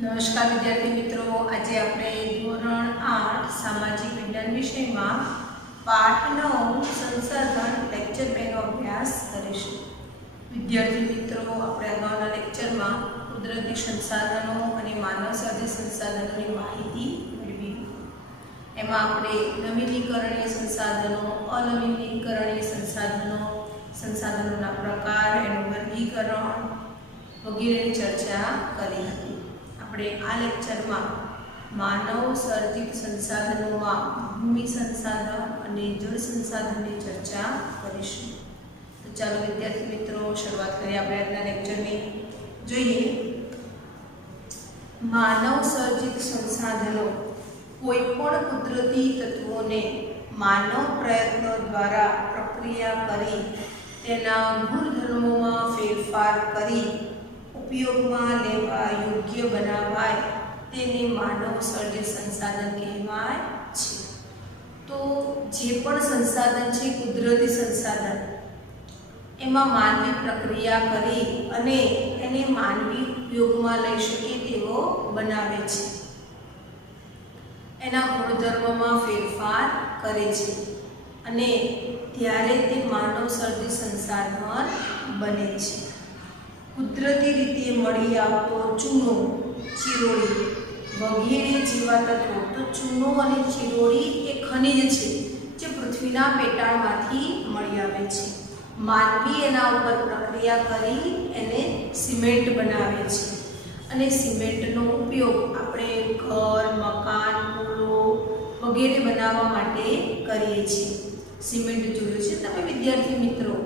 नमस्कार विद्यार्थी मित्रों, आज આપણે ધોરણ 8 સામાજિક વિજ્ઞાન વિષયમાં પાઠ 9 સંસાધન લેક્ચર 2 નો અભ્યાસ કરીશું। વિદ્યાર્થી મિત્રો, આપણે અગાઉના લેક્ચરમાં કુદરતી સંસાધનો અને માનવ સર્જિત સંસાધનોની માહિતી મેળવી। એમાં આપણે નવીનીકરણીય સંસાધનો, અનવીનીકરણીય સંસાધનો, સંસાધનોના પ્રકાર, એનું વર્ગીકરણ વગેરેની ચર્ચા કરી હતી। આપણે આ લેક્ચરમાં માનવ સર્જિત સંસાધનોમાં ભૂમિ સંસાધન અને જળ સંસાધનની ચર્ચા કરીશું। તો ચાલો વિદ્યાર્થી મિત્રો, શરૂઆત કરીએ આપણે આજના લેક્ચરની। જોઈએ, માનવ સર્જિત સંસાધનો કોઈપણ કુદરતી તત્વોને માનવ પ્રયત્નો દ્વારા પ્રક્રિયા કરી તેના ગુણધર્મોમાં ફેરફાર કરી ઉપયોગમાં લેવા યોગ્ય બનાવાય તેને માનવ સર્જિત સંસાધન કહેવાય છે। તો જે પણ સંસાધન છે કુદરતી સંસાધન, એમાં માનવી પ્રક્રિયા કરી અને એને માનવી ઉપયોગમાં લઈ શકે તેવો બનાવે છે, એના ગુણધર્મોમાં ફેરફાર કરે છે અને ત્યારે તે માનવ સર્જિત સંસાધન બને છે। કુદરતી રીતે મળી આવતો ચૂનો, ચિરોડી વગેરે જેવા તત્વો, તો ચૂનો અને ચિરોડી એ ખનિજ છે જે પૃથ્વીના પેટાળમાંથી મળી આવે છે। માનવી એના ઉપર પ્રક્રિયા કરી એને સિમેન્ટ બનાવે છે અને સિમેન્ટનો ઉપયોગ આપણે ઘર, મકાન, પુલો વગેરે બનાવવા માટે કરીએ છીએ। સિમેન્ટ જોયું છે તમે વિદ્યાર્થી મિત્રો?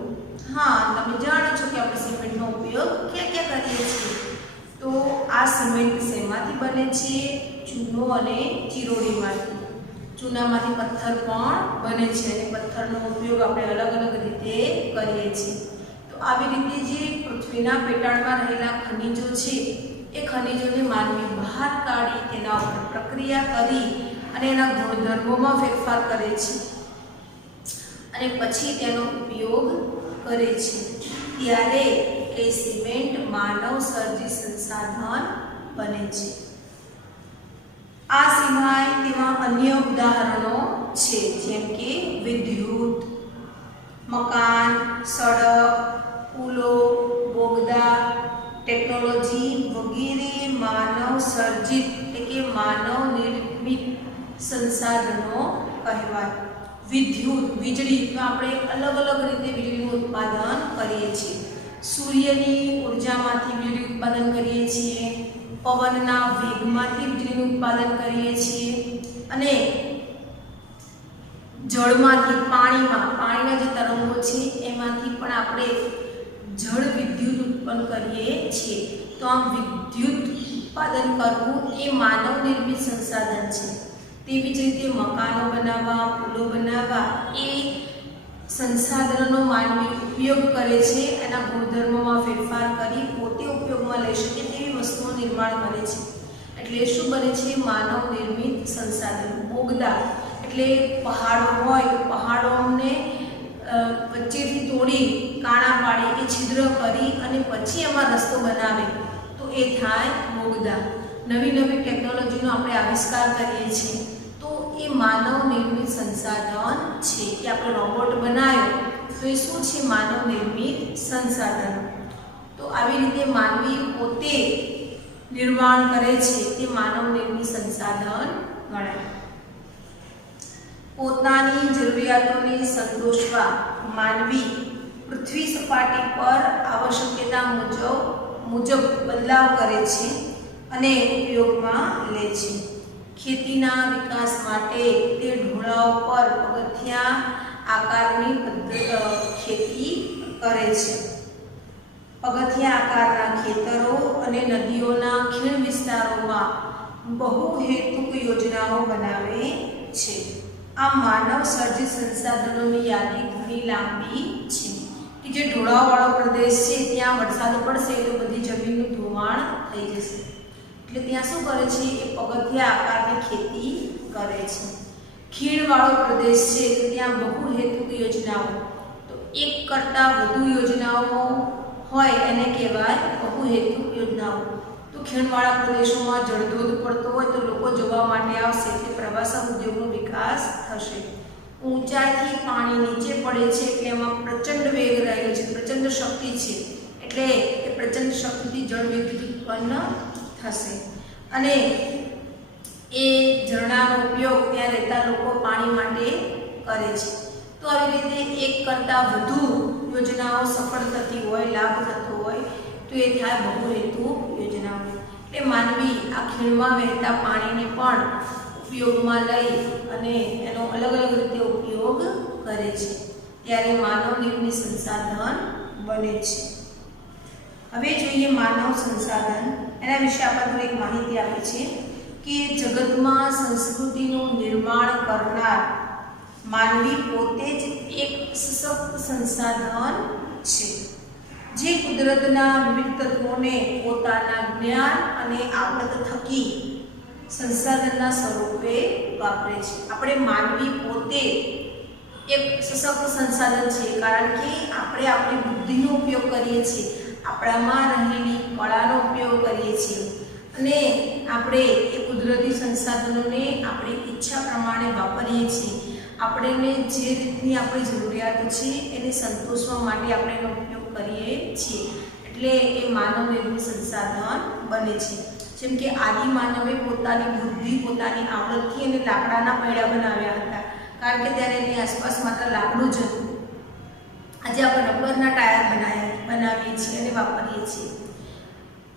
हाँ, તમે જાણો છો કે આપણે સિમેન્ટનો ઉપયોગ ક્યાં કરીએ છીએ। તો આ સિમેન્ટ શેમાંથી બને છે? ચૂનો અને ચિરોડીમાંથી। ચૂનામાંથી પથ્થર પણ બને છે અને પથ્થરનો ઉપયોગ આપણે અલગ અલગ રીતે કરીએ છીએ। તો આવી રીતે જે પૃથ્વીના પેટાળમાં રહેલા ખનિજો છે એ ખનિજોને માનવી બહાર કાઢી તેના ઉપર પ્રક્રિયા કરી અને એના ગુણધર્મોમાં ફેરફાર કરે છે અને પછી તેનો ઉપયોગ કરે છે, ત્યારે એ સિમેન્ટ માનવ સર્જિત સંસાધન બને છે। આ સિવાય તેમાં અન્ય ઉદાહરણો છે, જેમ કે વિદ્યુત, મકાન, સડક, પુલો, બોગદા, ટેકનોલોજી વગેરે માનવ સર્જિત એટલે કે માનવ નિર્મિત સંસાધનો કહેવાય। વિદ્યુત, વીજળી, તો આપણે અલગ અલગ રીતે વીજળીનું ઉત્પાદન કરીએ છીએ। સૂર્યની ઉર્જામાંથી વીજળી ઉત્પાદન કરીએ છીએ, પવનના વેગમાંથી વીજળીનું ઉત્પાદન કરીએ છીએ અને જળમાંથી, પાણીના જે તરંગો છે એમાંથી પણ આપણે જળ વિદ્યુત ઉત્પન્ન કરીએ છીએ। તો આમ વિદ્યુત ઉત્પાદન કરવું એ માનવ નિર્મિત સંસાધન છે। તેવી જ રીતે મકાનો બનાવવા, પુલો બનાવવા એ સંસાધનોનો માનવી ઉપયોગ કરે છે, એના ગુણધર્મોમાં ફેરફાર કરી પોતે ઉપયોગમાં લઈ શકે તેવી વસ્તુઓ નિર્માણ કરે છે, એટલે શું બને છે? માનવ નિર્મિત સંસાધન। બોગદા એટલે પહાડો હોય તો પહાડોને વચ્ચેથી તોડી કાણા પાડી કે છિદ્ર કરી અને પછી એમાં રસ્તો બનાવે તો એ થાય બોગદા। નવી નવી ટેકનોલોજીનો આપણે આવિષ્કાર કરીએ છીએ તો એ માનવ નિર્મિત સંસાધન છે કે આપણે રોબોટ બનાવ્યો તો એ શું છે? માનવ નિર્મિત સંસાધન। તો આવી રીતે માનવી પોતે નિર્માણ કરે છે તે માનવ નિર્મિત સંસાધન ગણાય। પોતાની જરૂરિયાતોને સંતોષવા માનવી પૃથ્વી સપાટી પર આવશ્યકતા મુજબ બદલાવ કરે છે અને ઉપયોગમાં લે છે। ખેતીના વિકાસ માટે તે ઢોળાવ પર પગથિયા આકારની ખેતી કરે છે। પગથિયા આકારના ખેતરો અને નદીઓના ખીણ વિસ્તારોમાં બહુહેતુક યોજનાઓ બનાવે છે। આ માનવ સર્જિત સંસાધનોની યાદી ઘણી લાંબી છે કે જે ઢોળાવવાળો પ્રદેશ છે ત્યાં વરસાદ પડશે તો બધી જમીનનું ધોવાણ થઈ જશે, એટલે ત્યાં શું કરે છે? એ પગથિયા આકારની ખેતી કરે છે। ખીણવાળો પ્રદેશ છે તો ત્યાં બહુહેતુક યોજનાઓ, તો એક કરતાં વધુ યોજનાઓ હોય એને કહેવાય બહુહેતુક યોજનાઓ। તો ખીણવાળા પ્રદેશોમાં જળધોધ પડતો હોય તો લોકો જોવા માટે આવશે, એટલે પ્રવાસન ઉદ્યોગનો વિકાસ થશે. ઊંચાઈથી પાણી નીચે પડે છે એટલે એમાં પ્રચંડ વેગ રહેલો છે, પ્રચંડ શક્તિ છે, એટલે એ પ્રચંડ શક્તિથી જળ વિદ્યુત ઉત્પન્ન થશે અને એ ઝરણાનો ઉપયોગ ત્યાં રહેતા લોકો પાણી માટે કરે છે. તો આવી રીતે એક કરતાં વધુ યોજનાઓ સફળ થતી હોય, લાભ થતો હોય તો એ થાય બહુહેતુ યોજનાઓ. એટલે માનવી આ ખીણમાં વહેતા પાણીને પણ ઉપયોગમાં લઈ અને એનો અલગ અલગ રીતે ઉપયોગ કરે છે, ત્યારે માનવ નિર્મિત સંસાધન બને છે. હવે જોઈએ માનવ સંસાધન. એના વિશે આપણે થોડીક માહિતી આપી છે કે જગતમાં સંસ્કૃતિનું નિર્માણ કરનાર માનવી પોતે જ એક સશક્ત સંસાધન છે, જે કુદરતના વિવિધ તત્વોને પોતાના જ્ઞાન અને આવડત થકી સંસાધનના સ્વરૂપે વાપરે છે. આપણે માનવી પોતે એક સશક્ત સંસાધન છે, કારણ કે આપણે આપણી બુદ્ધિનો ઉપયોગ કરીએ છીએ, આપણામાં રહેલી કળાનો ઉપયોગ કરીએ છીએ અને આપણે એ કુદરતી સંસાધનોને આપણી ઈચ્છા પ્રમાણે વાપરીએ છીએ. આપણને જે રીતની આપણી જરૂરિયાતો છે એને સંતોષવા માટે આપણે એનો ઉપયોગ કરીએ છીએ, એટલે એ માનવ નિર્મિત સંસાધન બને છે. જેમ કે આદિ માનવે પોતાની બુદ્ધિ, પોતાની આવડતથી અને લાકડાના પૈડા બનાવ્યા હતા, કારણ કે ત્યારે એની આસપાસ માત્ર લાકડું જ હતું. આજે આપણે રબરના ટાયર બનાવીએ છીએ અને વાપરીએ છીએ.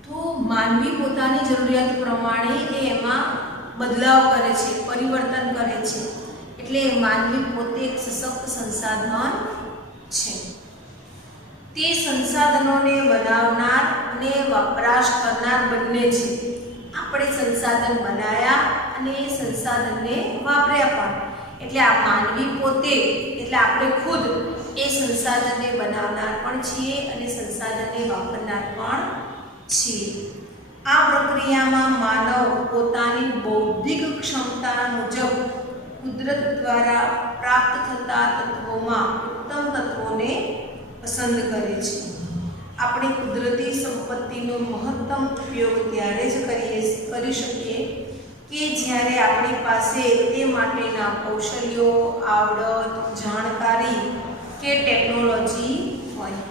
તો માનવી પોતાની જરૂરિયાત પ્રમાણે એ એમાં બદલાવ કરે છે, પરિવર્તન કરે છે, એટલે માનવી પોતે એક સશક્ત સંસાધન છે. તે સંસાધનોને બનાવનાર અને વપરાશ કરનાર બંને છે. આપણે સંસાધન બનાવ્યા અને એ સંસાધનને વાપર્યા પણ, એટલે આ માનવી પોતે એટલે આપણે ખુદ એ સંસાધનને બનાવનાર પણ છીએ અને સંસાધનને વાપરનાર પણ છીએ. આ પ્રક્રિયામાં માનવ પોતાની બૌદ્ધિક ક્ષમતા મુજબ કુદરત દ્વારા પ્રાપ્ત થતા તત્વોમાં ઉત્તમ તત્વોને પસંદ કરે છે. આપણે કુદરતી સંપત્તિનો મહત્તમ ઉપયોગ ત્યારે જ કરી શકીએ કે જ્યારે આપણી પાસે તે માટેના કૌશલ્યો, આવડત, જાણકારી કે ટેકનોલોજી હોય.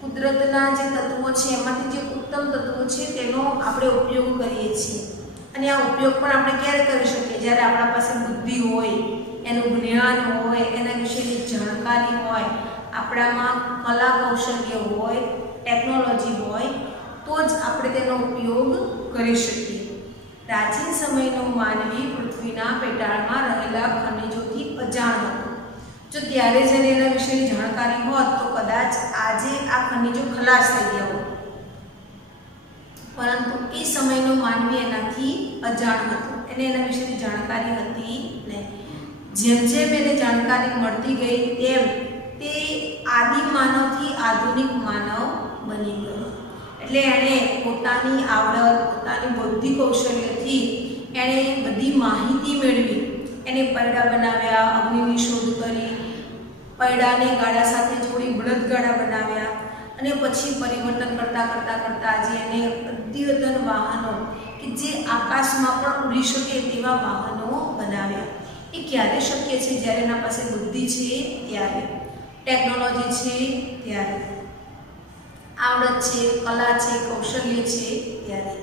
કુદરતના જે તત્વો છે એમાંથી જે ઉત્તમ તત્વો છે તેનો આપણે ઉપયોગ કરીએ છીએ અને આ ઉપયોગ પણ આપણે ક્યારે કરી શકીએ? જ્યારે આપણા પાસે બુદ્ધિ હોય, એનું જ્ઞાન હોય, એના વિશેની જાણકારી હોય, આપણામાં કલા કૌશલ્ય હોય, ટેકનોલોજી હોય, તો જ આપણે તેનો ઉપયોગ કરી શકીએ. પ્રાચીન સમયનો માનવી પૃથ્વીના પેટાળમાં રહેલા ખનિજોથી અજાણ હતો. જો ત્યારે જ એના વિશેની જાણકારી હોત તો કદાચ આજે આ ખનિજો ખલાસ થઈ ગયા હોત, પરંતુ એ સમયનો માનવી એનાથી અજાણ હતો, એને એના વિશેની જાણકારી હતી નહીં. જેમ જેમ એને જાણકારી મળતી ગઈ તેમ તે આદિ માનવથી આધુનિક માનવ બની ગયો. એટલે એણે પોતાની આવડત, પોતાની બૌદ્ધિક કૌશલ્યથી એણે બધી માહિતી મેળવી. એને પૈડા બનાવ્યા, અગ્નિની શોધ કરી, પૈડાને ગાડા સાથે જોડી બળદગાડા બનાવ્યા અને પછી પરિવર્તન કરતાં આજે એને અદ્યતન વાહનો કે જે આકાશમાં પણ ઉડી શકે તેવા વાહનો બનાવ્યા. એ ક્યારે શક્ય છે? જ્યારે એના પાસે બુદ્ધિ છે ત્યારે, ટેકનોલોજી છે ત્યારે, આવડત છે, કલા છે, કૌશલ્ય છે ત્યારે.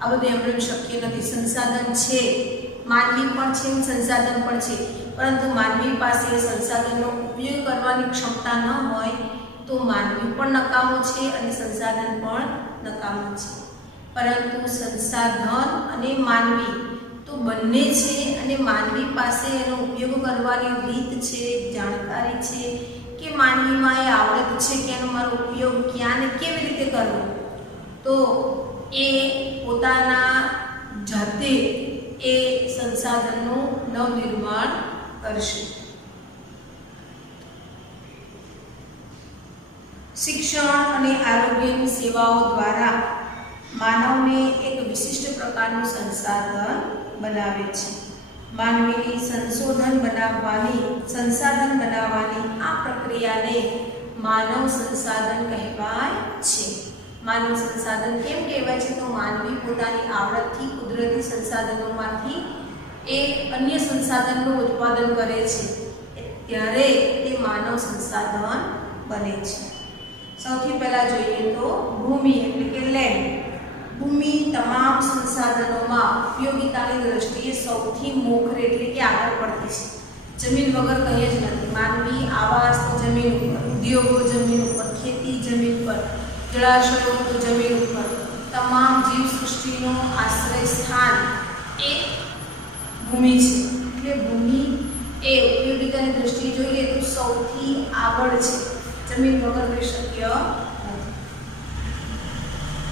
આ બધું એમણે શક્ય નથી. સંસાધન છે, માનવી પણ છે, સંસાધન પણ છે, પરંતુ માનવી પાસે સંસાધનનો ઉપયોગ કરવાની ક્ષમતા ન હોય તો માનવી પણ નકામો છે અને સંસાધન પણ નકામો છે. પરંતુ સંસાધન અને માનવી તો બંને છે અને માનવી પાસે એનો ઉપયોગ કરવાની રીત છે, જાણકારી છે કે માનવીમાં એ આવડત છે કે એનો મારો ઉપયોગ ક્યાં ને કેવી રીતે કરવો, તો એ પોતાના જાતે એ સંસાધનનું નવનિર્માણ કરશે. શિક્ષણ અને આરોગ્યની સેવાઓ દ્વારા માનવને એક વિશિષ્ટ પ્રકારનું સંસાધન બનાવે છે. માનવીની સંસાધન બનાવવાની આ પ્રક્રિયાને માનવ સંસાધન કહેવાય છે. માનવ સંસાધન કેમ કહેવાય છે? તો માનવી પોતાની આવડતથી કુદરતી સંસાધનોમાંથી એ અન્ય સંસાધનનું ઉત્પાદન કરે છે ત્યારે તે માનવ સંસાધન બને છે. સૌથી પહેલા જોઈએ તો ભૂમિ એટલે કે લેન્ડ. ભૂમિ તમામ સંસાધનોમાં ઉપયોગિતાની દ્રષ્ટિએ સૌથી મોખરે એટલે કે આગળ પડતી છે. જમીન વગર કંઈ જ નથી. માનવી આવાસ તો જમીન ઉપર, ઉદ્યોગો જમીન ઉપર, ખેતી જમીન પર, જળાશયો તો જમીન ઉપર, તમામ જીવસૃષ્ટિનો આશ્રય સ્થાન એ ભૂમિ છે. એટલે ભૂમિ એ ઉપયોગિતાની દ્રષ્ટિએ જોઈએ તો સૌથી આગળ છે. જમીન વગર કંઈ શક્ય નથી.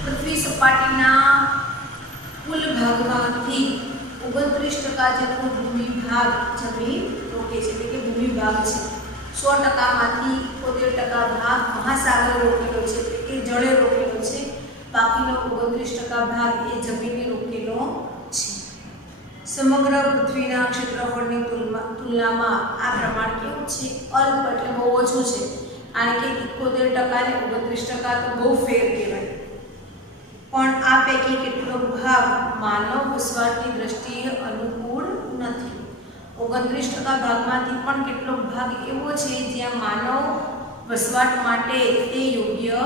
પૃથ્વી સપાટીના કુલ ભાગમાંથી 29% જેટલો ભૂમિ ભાગ જમીન રોકે છે એટલે કે ભૂમિ ભાગ છે. 100%માંથી 71% ભાગ મહાસાગર રોકેલો છે એટલે કે જળે રોકેલો છે. બાકીનો 29% ભાગ એ જમીને રોકેલો છે. સમગ્ર પૃથ્વીના ક્ષેત્રફળની તુલનામાં આ પ્રમાણ કેવું છે? અલ્પ એટલે બહુ ઓછું છે. કારણ કે 71% ને 29% તો બહુ ફેર કહેવાય. પણ આ પૈકી કેટલો ભાગ માનવ વસવાટની દ્રષ્ટિએ અનુકૂળ નથી? 29% ભાગમાંથી પણ કેટલો ભાગ એવો છે જ્યાં માનવ વસવાટ માટે તે યોગ્ય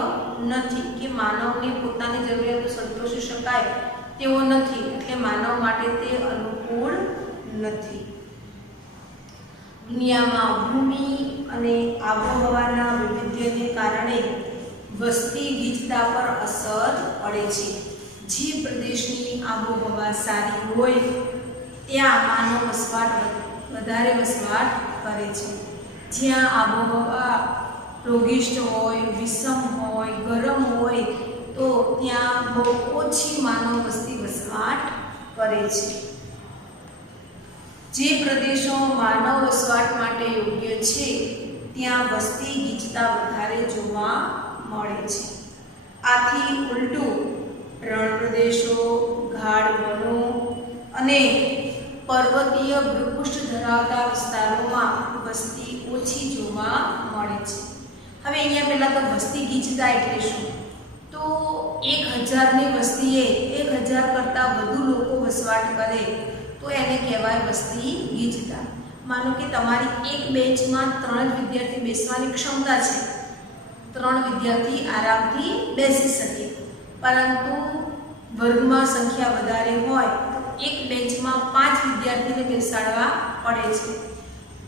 નથી કે માનવને પોતાની જરૂરિયાતો સંતોષી શકાય તેવો નથી, એટલે માનવ માટે તે અનુકૂળ નથી. દુનિયામાં ભૂમિ અને આબોહવાના વૈવિધ્યને કારણે વસ્તી ગીચતા પર અસર પડે છે. જે પ્રદેશની આબોહવા સારી હોય ત્યાં માનવ વધારે વસવાટ કરે છે. જ્યાં આબોહવા રોગિષ્ટ હોય, વિષમ હોય, ગરમ હોય તો ત્યાં બહુ ઓછી માનવ વસ્તી વસવાટ કરે છે. જે પ્રદેશો માનવ વસવાટ માટે યોગ્ય છે ત્યાં વસ્તી ગીચતા વધારે જોવા મળે છે. આથી ઉલટું રણ પ્રદેશો, ગાઢ વનો અને પર્વતીય ભૂપૃષ્ઠ ધરાવતા વિસ્તારોમાં વસ્તી ઓછી જોવા મળે છે. હવે અહીંયા પહેલાં તો વસ્તી ગીચતા એટલે શું? તો 1000ની વસ્તીએ 1000 કરતાં વધુ લોકો વસવાટ કરે તો એને કહેવાય વસ્તી ગીચતા. માનો કે તમારી એક બેન્ચમાં 3 જ વિદ્યાર્થી બેસવાની ક્ષમતા છે. 3 વિદ્યાર્થી આરામથી બેસી શકે, પરંતુ વર્ગમાં સંખ્યા વધારે હોય તો એક બેન્ચમાં 5 વિદ્યાર્થીને બેસાડવા પડે છે.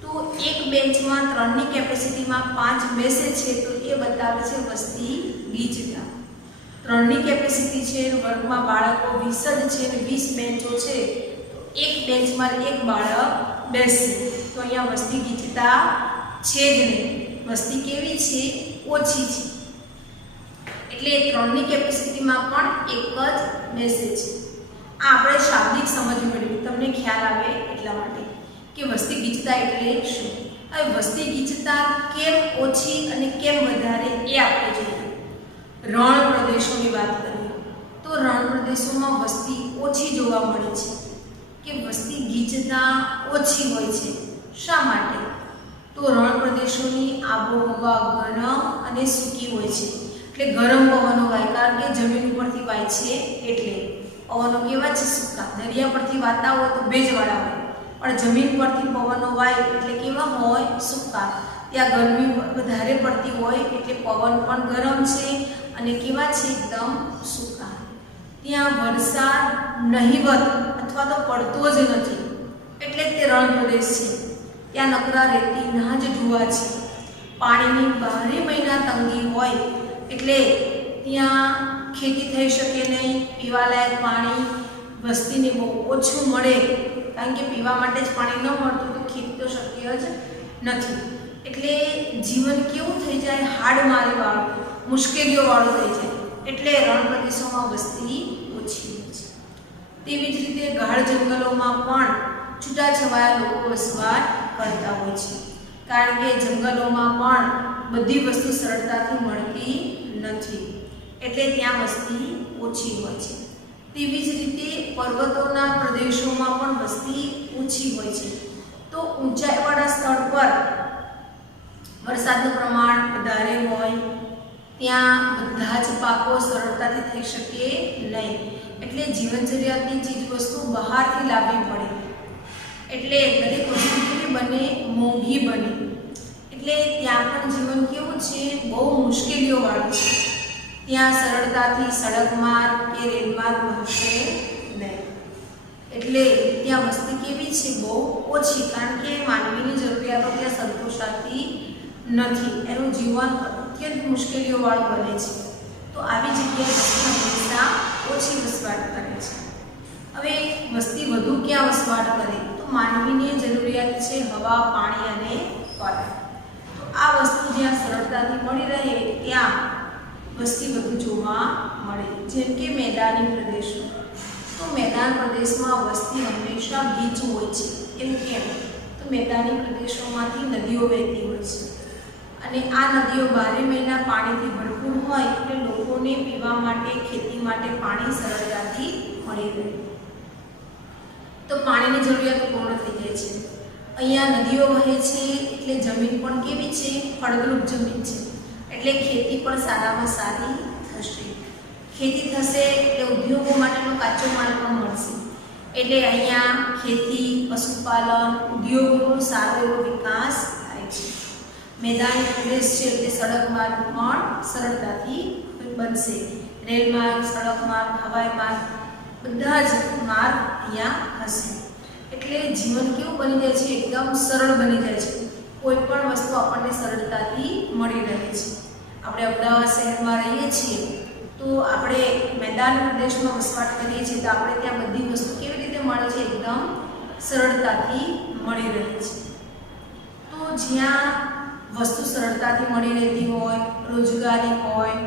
તો એક બેન્ચમાં 3ની કેપેસિટીમાં 5 બેસે છે તો એ બતાવે છે વસ્તી ગીચતા. 3ની કેપેસિટી છે, વર્ગમાં બાળકો 20 જ છે અને 20 બેન્ચો છે તો એક બેન્ચમાં એક બાળક બેસે તો અહીંયા વસ્તી ગીચતા છે જ નહીં. વસ્તી કેવી છે? ઓછી છે. એટલે 3ની કેપેસિટીમાં પણ એક જ બેસે છે. આ આપણે શાબ્દિક સમજ મેળવી તમને ખ્યાલ આવે એટલા માટે કે વસ્તી ગીચતા એટલે શું. હવે વસ્તી ગીચતા કેમ ઓછી અને કેમ વધારે એ આપણે જોઈએ. રણ પ્રદેશોની વાત કરીએ તો રણ પ્રદેશોમાં વસ્તી ઓછી જોવા મળે છે કે વસ્તી ગીચતા ઓછી હોય છે. શા માટે? તો રણ પ્રદેશોની આબોહવા ગરમ અને સૂકી હોય છે. એટલે ગરમ પવનો વાય, કારણ કે જમીન ઉપરથી વાય છે એટલે. પવનો કેવા છે? સૂકા. દરિયા પરથી વાતા હોય તો ભેજવાળા હોય, પણ જમીન પરથી પવનો વાય એટલે કેવા હોય? સૂકા. ત્યાં ગરમી વધારે પડતી હોય એટલે પવન પણ ગરમ છે અને કેવા છે? એકદમ સૂકા. ત્યાં વરસાદ નહિવત અથવા તો પડતો જ નથી એટલે તે રણ પ્રદેશ છે. ત્યાં નકરા રેતીના જ ઢૂવા છે. પાણીની 12 મહિના તંગી હોય એટલે ત્યાં ખેતી થઈ શકે નહીં. પીવાલાયક પાણી વસ્તીને બહુ ઓછું મળે, કારણ કે પીવા માટે જ પાણી ન મળતું તો ખેતી તો શક્ય જ નથી. એટલે જીવન કેવું થઈ જાય? હાડમારીવાળું, મુશ્કેલીઓવાળું થઈ જાય. એટલે રણ પ્રદેશોમાં વસ્તી ઓછી હોય છે. તેવી જ રીતે ગાઢ જંગલોમાં પણ છૂટાછવાયા લોકો વસવાટ કરતા હોય છે, કારણ કે જંગલોમાં પણ બધી વસ્તુ સરળતાથી મળતી નથી એટલે ત્યાં વસ્તી ઓછી હોય છે. તેવી જ રીતે પર્વતોના પ્રદેશોમાં પણ વસ્તી ઓછી હોય છે. તો ઊંચાઈવાળા સ્થળ પર વરસાદનું પ્રમાણ વધારે હોય, ત્યાં બધા જ પાકો સરળતાથી થઈ શકે નહીં, એટલે જીવન જરૂરિયાતની ચીજ વસ્તુ બહારથી લાવવી પડે, એટલે દરેક વસ્તુ કેવી બને, મોંઘી બને, એટલે ત્યાં પણ જીવન કેવું છે, બહુ મુશ્કેલીઓવાળું છે. ત્યાં સરળતાથી સડક માર્ગ કે રેલ માર્ગ હશે નહીં, એટલે ત્યાં વસ્તી કેવી છે, બહુ ઓછી, કારણ કે માનવીની જરૂરિયાતો ત્યાં સંતોષાતી નથી, એનું જીવન અત્યંત મુશ્કેલીઓવાળું બને છે. તો આવી જગ્યાએ વસ્તી હંમેશા ઓછી વસવાટ કરે છે. હવે વસ્તી વધુ ક્યાં વસવાટ કરે, તો માનવીની જરૂરિયાત છે હવા, પાણી અને ખોરાક. તો આ વસ્તુ જ્યાં સરળતાથી મળી રહે ત્યાં વસ્તી વધુ જોવા મળે. જેમ કે મેદાની પ્રદેશો, તો મેદાન પ્રદેશમાં વસ્તી હંમેશા ગીચ હોય છે. એવું કેમ, તો મેદાની પ્રદેશોમાંથી નદીઓ વહેતી હોય છે અને આ નદીઓ 12 મહિના પાણીથી ભરપૂર હોય, એટલે લોકોને પીવા માટે, ખેતી માટે પાણી સરળતાથી મળી રહે, તો પાણીની જરૂરિયાતો પૂર્ણ થઈ જાય છે. અહીંયા નદીઓ વહે છે એટલે જમીન પણ કેવી છે, ફળદ્રુપ જમીન છે, એટલે ખેતી પણ સારામાં સારી થશે. ખેતી થશે એટલે ઉદ્યોગો માટેનો કાચો માલ પણ મળશે, એટલે અહીંયા ખેતી, પશુપાલન, ઉદ્યોગોનો સારો એવો વિકાસ થાય છે. મેદાની પ્રદેશ છે એટલે સડક માર્ગ પણ સરળતાથી બનશે. રેલ માર્ગ, સડક માર્ગ, હવાઈ માર્ગ, બધા જ માર્ગ અહીંયા હશે, એટલે જીવન કેવું બની જાય છે, એકદમ સરળ બની જાય છે. કોઈ પણ વસ્તુ આપણને સરળતાથી મળી રહે છે. આપણે અમદાવાદ શહેરમાં રહીએ છીએ તો આપણે મેદાન પ્રદેશમાં વસવાટ કરીએ છીએ, તો આપણે ત્યાં બધી વસ્તુ કેવી રીતે મળે છે, એકદમ સરળતાથી મળી રહે છે. તો જ્યાં વસ્તુ સરળતાથી મળી રહેતી હોય, રોજગારી હોય,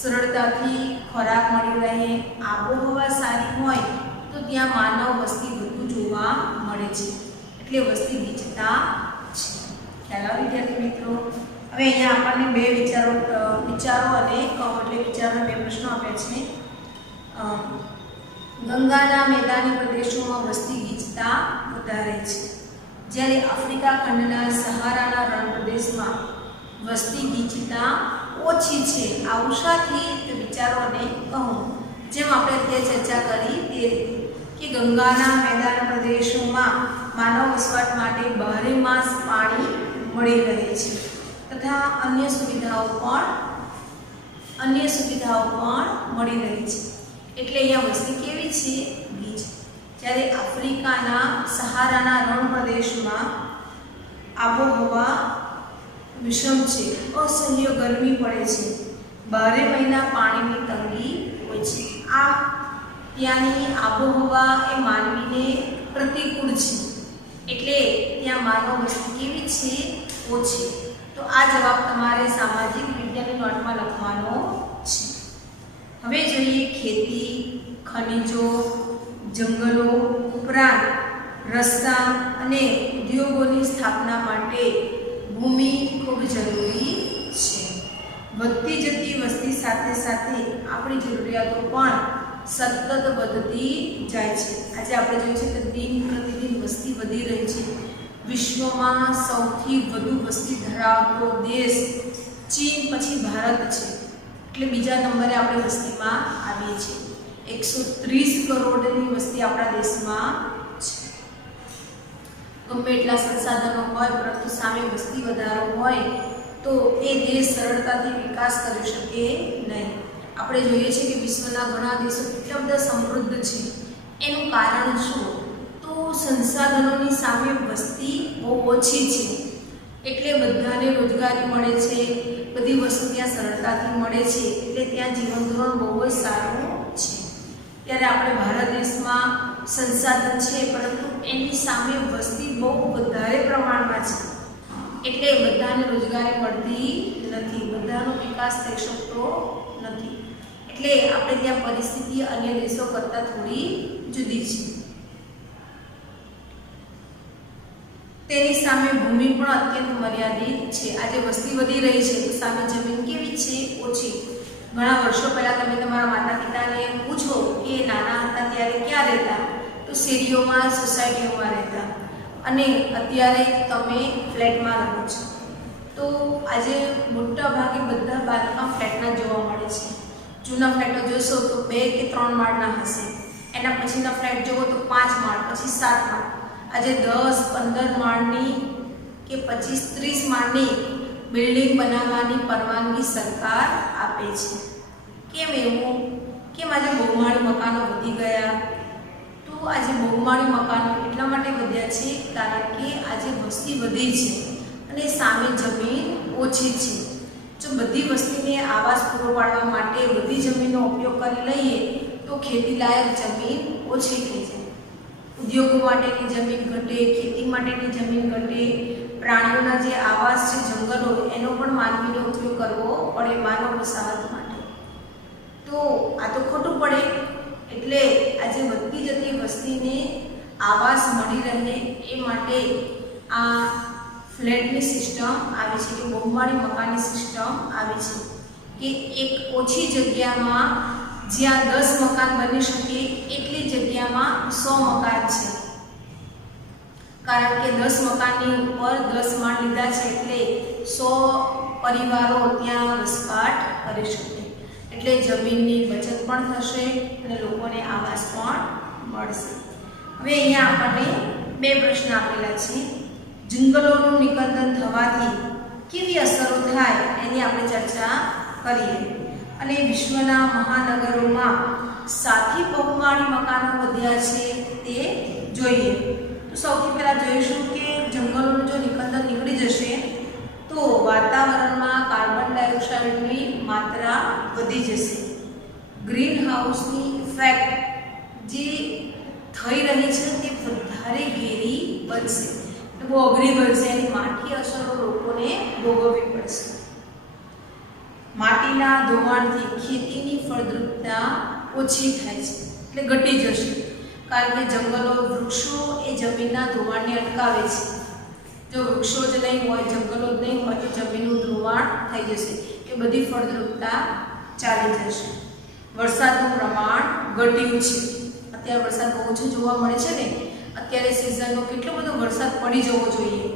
સરળતાથી ખોરાક મળી રહે, આબોહવા સારી હોય, તો ત્યાં માનવ વસ્તી વધુ જોવા મળે છે, એટલે વસ્તી ગીચતા છે. ખ્યાલ આવે વિદ્યાર્થી મિત્રો? હવે અહીંયા આપણને બે વિચારો અને એટલે વિચારોના બે પ્રશ્નો આપ્યા છે. ગંગાના મેદાની પ્રદેશોમાં વસ્તી ગીચતા વધારે છે, જ્યારે આફ્રિકા ખંડના સહારાના રણ પ્રદેશમાં વસ્તી ગીચતા ઓછી છે. આવું શાથી? તો વિચારો અને કહો. જેમ આપણે અત્યારે ચર્ચા કરી તે રીતે કે ગંગાના મેદાન પ્રદેશોમાં માનવ વસવાટ માટે 12 માસ પાણી મળી રહે છે તથા અન્ય સુવિધાઓ પણ મળી રહી છે, એટલે અહીંયા વસ્તી કેવી છે, ગીચ. જ્યારે આફ્રિકાના સહારાના રણ પ્રદેશમાં આબોહવા વિષમ છે, અસહ્ય ગરમી પડે છે, 12 મહિના પાણીની તંગી હોય છે. આ ત્યાંની આબોહવા એ માનવીને પ્રતિકૂળ છે, એટલે ત્યાં માનવ વસ્તી કેવી છે, ઓછી. તો આ જવાબ તમારે સામાજિક વિજ્ઞાનની નોટમાં લખવાનો છે. હવે જોઈએ ખેતી, ખનિજો, જંગલો ઉપરાંત રસ્તા અને ઉદ્યોગોની સ્થાપના માટે ભૂમિ ખૂબ જરૂરી છે. વધતી જતી વસ્તી સાથે સાથે આપણી જરૂરિયાતો પણ સતત વધતી જાય છે. આજે આપણે જોઈએ છે કે દિન પ્રતિદિન વસ્તી વધી રહી છે. વિશ્વમાં સૌથી વધુ વસ્તી ધરાવતો દેશ ચીન પછી ભારત છે, એટલે બીજા નંબરે આપણે વસ્તીમાં આવીએ છીએ. 130 કરોડની વસ્તી આપણા દેશમાં છે. ગમે એટલા સંસાધનો હોય, પરંતુ સામે વસ્તી વધારો હોય તો એ દેશ સરળતાથી વિકાસ કરી શકે નહીં. આપણે જોઈએ છીએ કે વિશ્વના ઘણા દેશો કેટલા બધા સમૃદ્ધ છે. એનું કારણ શું? તો સંસાધનોની સામે વસ્તી બહુ ઓછી છે, એટલે બધાને રોજગારી મળે છે, બધી વસ્તુ ત્યાં સરળતાથી મળે છે, એટલે ત્યાં જીવન ધોરણ બહુ જ સારું છે. ત્યારે આપણે ભારત દેશમાં સંસાધન છે, પરંતુ એની સામે વસ્તી બહુ વધારે પ્રમાણમાં છે, એટલે બધાને રોજગારી મળતી નથી, બધાનો વિકાસ થઈ શકતો નથી. એટલે આપણે ત્યાં પરિસ્થિતિ અન્ય દેશો કરતાં થોડી જુદી છે. તેની સામે ભૂમિ પણ અત્યંત મર્યાદિત છે. આજે વસ્તી વધી રહી છે તો સામે જમીન કેવી છે? ઓછી. ઘણા વર્ષો પહેલા તમે તમારા માતા પિતાને પૂછો કે નાના હતા ત્યારે ક્યાં રહેતા, તો શેરીઓમાં, સોસાયટીઓમાં રહેતા, અને અત્યારે તમે ફ્લેટમાં રહો છો. તો આજે મોટા ભાગે બધા બાંધકામ ફ્લેટના જોવા મળે છે. જૂના ફ્લેટો જોશો તો 2 કે 3 માળના હશે. એના પછીના ફ્લેટ જોવો તો 5 માળ, પછી 7 માળ. આજે 10, 15 માળની કે 25, 30 માળની બિલ્ડિંગ બનાવવાની પરવાનગી સરકાર આપે છે. કેમ એવું? કેમ આજે બહુમાળી મકાનો વધી ગયા? તો આજે બહુમાળી મકાનો એટલા માટે વધ્યા છે કારણ કે આજે વસ્તી વધી છે અને સામે જમીન ઓછી છે. જો બધી વસ્તીને આવાસ પૂરો પાડવા માટે બધી જમીનનો ઉપયોગ કરી લઈએ તો ખેતીલાયક જમીન ઓછી થઈ જાય. ઉદ્યોગો માટેની જમીન ઘટે, ખેતી માટેની જમીન ઘટે, પ્રાણીઓના જે આવાસ છે જંગલો એનો પણ માનવીને ઉપયોગ કરવો પડે માનવ વસાહત માટે. તો આ તો ખોટું પડે. એટલે આજે વધતી જતી વસ્તીને આવાસ મળી રહે એ માટે આ ફ્લેટની સિસ્ટમ આવી છે કે બહુમાળી મકાનની સિસ્ટમ આવી છે કે એક ઓછી જગ્યામાં જ્યાં 10 મકાન બની શકે એટલી જગ્યામાં 100 મકાન છે. કારણ કે 10 મકાનની ઉપર 10 માળ લીધા છે એટલે 100 પરિવારો ત્યાં વસવાટ કરી શકે. એટલે જમીનની બચત પણ થશે અને લોકોને આવાસ પણ મળશે. હવે અહીંયા આપણને 2 પ્રશ્ન આપેલા છે. જંગલોનું નિકંદન થવાથી કેવી અસરો થાય એની આપણે ચર્ચા કરીએ. અને વિશ્વના મહાનગરોમાં 7થી બહુમાળી મકાનો વધ્યા છે તે જોઈએ. તો સૌથી પહેલાં જોઈશું કે જંગલોનું જો નિકંદન નીકળી જશે તો વાતાવરણમાં કાર્બન ડાયોક્સાઇડની માત્રા વધી જશે. ગ્રીન હાઉસની ઇફેક્ટ જે થઈ રહી છે તે વધારે ઘેરી બનશે, બહુ અઘરી બનશે. એની માઠી અસરો લોકોને ભોગવવી પડશે. માટીના ધોવાણથી ખેતીની ફળદ્રુપતા ઓછી થાય છે એટલે ઘટી જશે. કારણ કે જંગલો, વૃક્ષો એ જમીનના ધોવાણને અટકાવે છે. જો વૃક્ષો જ નહીં હોય, જંગલો જ નહીં હોય તો જમીનનું ધોવાણ થઈ જશે કે બધી ફળદ્રુપતા ચાલી જશે. વરસાદનું પ્રમાણ ઘટ્યું છે. અત્યારે વરસાદ બહુ ઓછો જોવા મળે છે ને. અત્યારે સિઝનનો કેટલો બધો વરસાદ પડી જવો જોઈએ.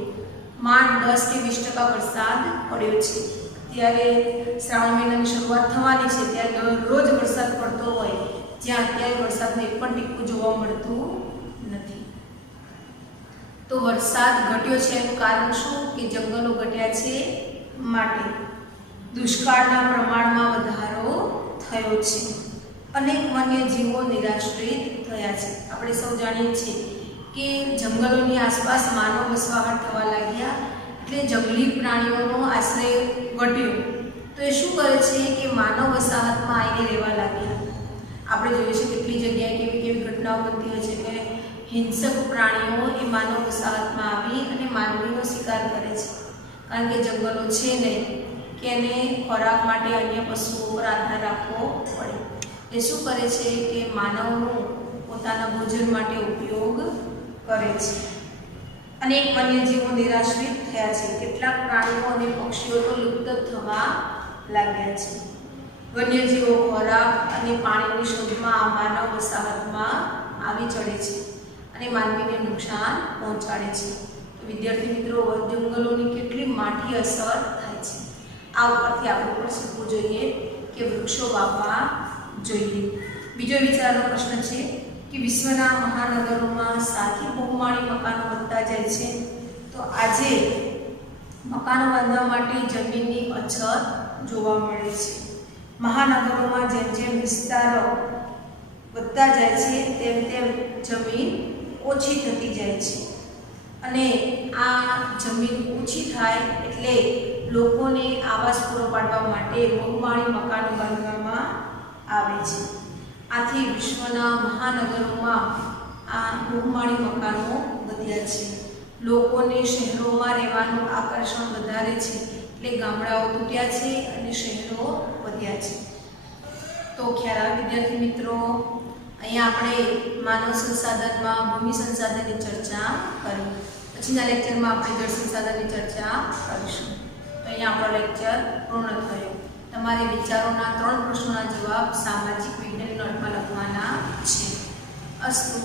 માંડ 10 કે 20% વરસાદ પડ્યો છે. ત્યારે શ્રાવણ મહિનાની શરૂઆત થવાની છે ત્યારે દરરોજ વરસાદ પડતો હોય, જ્યાં અત્યારે વરસાદનું એક પણ ટીપું જોવા મળતું નથી. તો વરસાદ ઘટ્યો છે એનું કારણ શું? કે જંગલો ઘટ્યા છે માટે. દુષ્કાળના પ્રમાણમાં વધારો થયો છે. અનેક વન્યજીવો નિરાશ્રિત થયા છે. આપણે સૌ જાણીએ છીએ કે જંગલોની આસપાસ માનવ વસવાટ થવા લાગ્યા એટલે જંગલી પ્રાણીઓનો આશ્રય ઘટ્યો. તો એ શું કરે છે કે માનવ વસાહતમાં આવીને રહેવા લાગ્યા. આપણે જોઈએ છે કેટલી જગ્યાએ કેવી કેવી ઘટનાઓ બનતી હોય છે કે હિંસક પ્રાણીઓ એ માનવ વસાહતમાં આવી અને માનવીનો શિકાર કરે છે. કારણ કે જંગલો છે નહીં કે એને ખોરાક માટે અન્ય પશુઓ પર આધાર રાખવો પડે. એ શું કરે છે કે માનવનો પોતાના ભોજન માટે ઉપયોગ કરે છે. અનેક વન્યજીવો નિરાશ્રિત થયા છે. કેટલાક પ્રાણીઓ અને પક્ષીઓ તો લુપ્ત થવા લાગ્યા છે. વન્યજીવો ખોરાક અને પાણીની શોધમાં માનવ વસાહતમાં આવી ચડે છે અને માનવીને નુકસાન પહોંચાડે છે. તો વિદ્યાર્થી મિત્રો, જંગલોની કેટલી માઠી અસર થાય છે. આ ઉપરથી આપણે પણ શીખવું જોઈએ કે વૃક્ષો વાવવા જોઈએ. બીજો વિચારનો પ્રશ્ન છે કે વિશ્વના મહાનગરોમાં 7થી બહુમાળી મકાનો વધતા જાય છે. તો આજે મકાનો બાંધવા માટે જમીનની અછત જોવા મળે છે. મહાનગરોમાં જેમ જેમ વિસ્તારો વધતા જાય છે તેમ તેમ જમીન ઓછી થતી જાય છે અને આ જમીન ઓછી થાય એટલે લોકોને આવાસ પૂરો પાડવા માટે બહુમાળી મકાનો બાંધવામાં આવે છે. આથી વિશ્વના મહાનગરોમાં આ બહુમાળી મકાનો વધ્યા છે. લોકોને શહેરોમાં રહેવાનું આકર્ષણ વધારે છે એટલે ગામડાઓ તૂટ્યા છે અને શહેરો વધ્યા છે. તો ખ્યાલ આવે વિદ્યાર્થી મિત્રો, અહીંયા આપણે માનવ સંસાધનમાં ભૂમિ સંસાધનની ચર્ચા કરી. પછીના લેક્ચરમાં આપણે જળ સંસાધનની ચર્ચા કરીશું. તો અહીંયા આપણો લેક્ચર પૂર્ણ થયો. તમારે વિચારોના 3 પ્રશ્નોના જવાબ સામાજિક વિજ્ઞાન નોટમાં લખવાના છે. અસ્તુ.